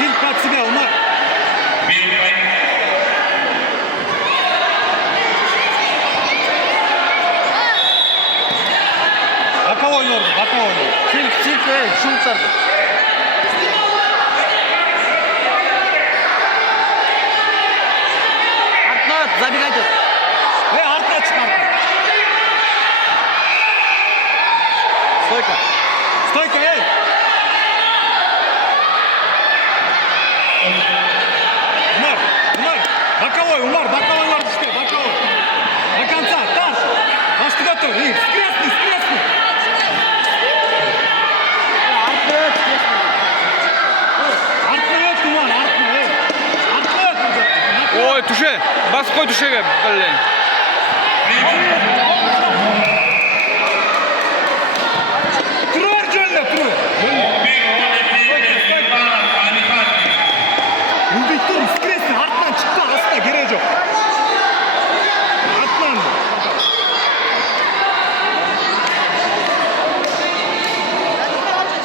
Sil под себя, Умар. Боковой норм, боковой норм. Силк, шумцарды. Артына өт, забегать өт. Артына çıkart. Стойка. Стойка, Умар, боковой норм, боковой. До конца, таш. Башты готов, скрестный. Артына өт, Умар, артына өт. Ой, туше. Бас қой тушеге, блин. Тұрар жөніне, тұр. Үлдей тұр, скрестный, артынан шықпа, астына керегі жоқ. Артынан.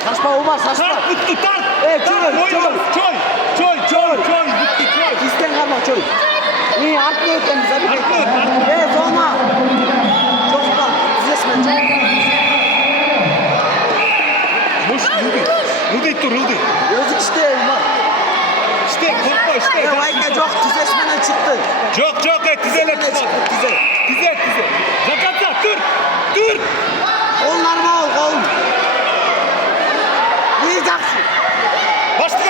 Шашпа, Умар, шашпа. Тарт, бұтты, тарт. Чой, бұтты, чой. Истен қалма, чой. Артына өткен, забегать. Зона. Жоқпа, тізесімен, Үлдей тұр. Өзі іште, Умар. İşte, korkma işte. Лайка жоқ, тізесіменен шықты. Жоқ, тізелер. Tize. Закатса, тұр. Қол нормал, қолын. Не жақсы. Башты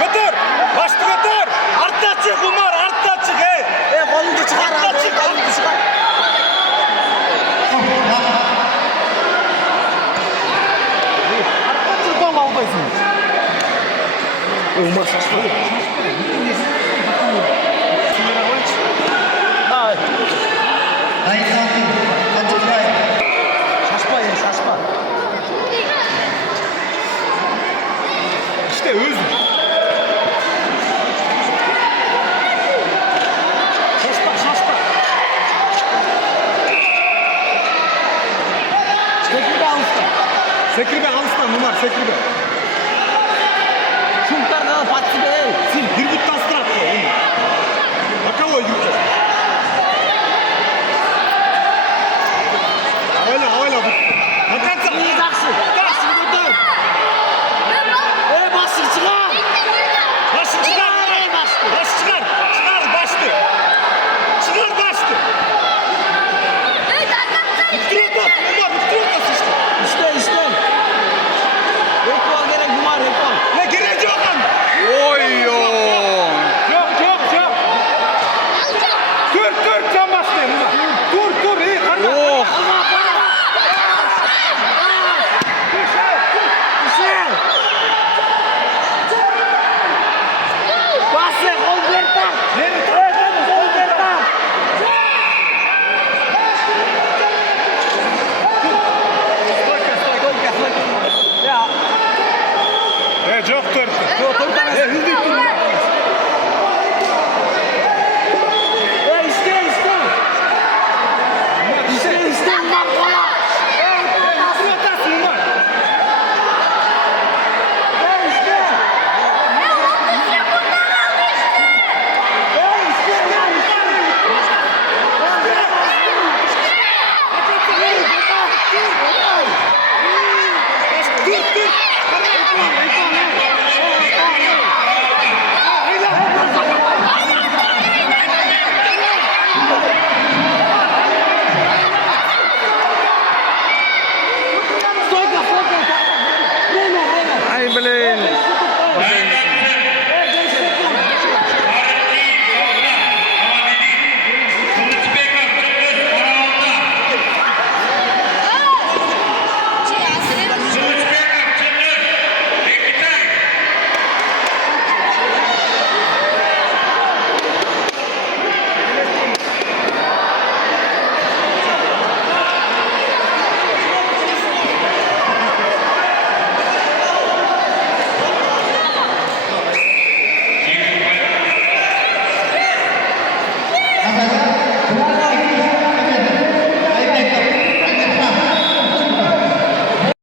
көтер. Артта çık, Umar, артта çık, Қолыңды шығар, қолыңды шығар. Артта çık, gol almayasın. Умар, шашпа. Шашпа. İşte özüm. Şaşpa. Sekirbe alıstan, Umar, sekirbe. Шумтардан патсы бел. Sil, bir but tastırat. Боковой yürüyeceğiz. Havayla but. Bakatsa. Не жақсы. Басын көтер. Басын шығар. Başı çıkar. Çıkar başты. Üstüne işte. İşte. Rekol gerek, Umar, rekol. Ne gerek yok lan. Ой. Yok. Dur, can başlayın. Dur, iyi. Ох. Басы, қол бер тар. Қол бер тар. Yok, dur. Hüldük dur. İşte, Umar, kola. Atasın, Umar. Ай, блин.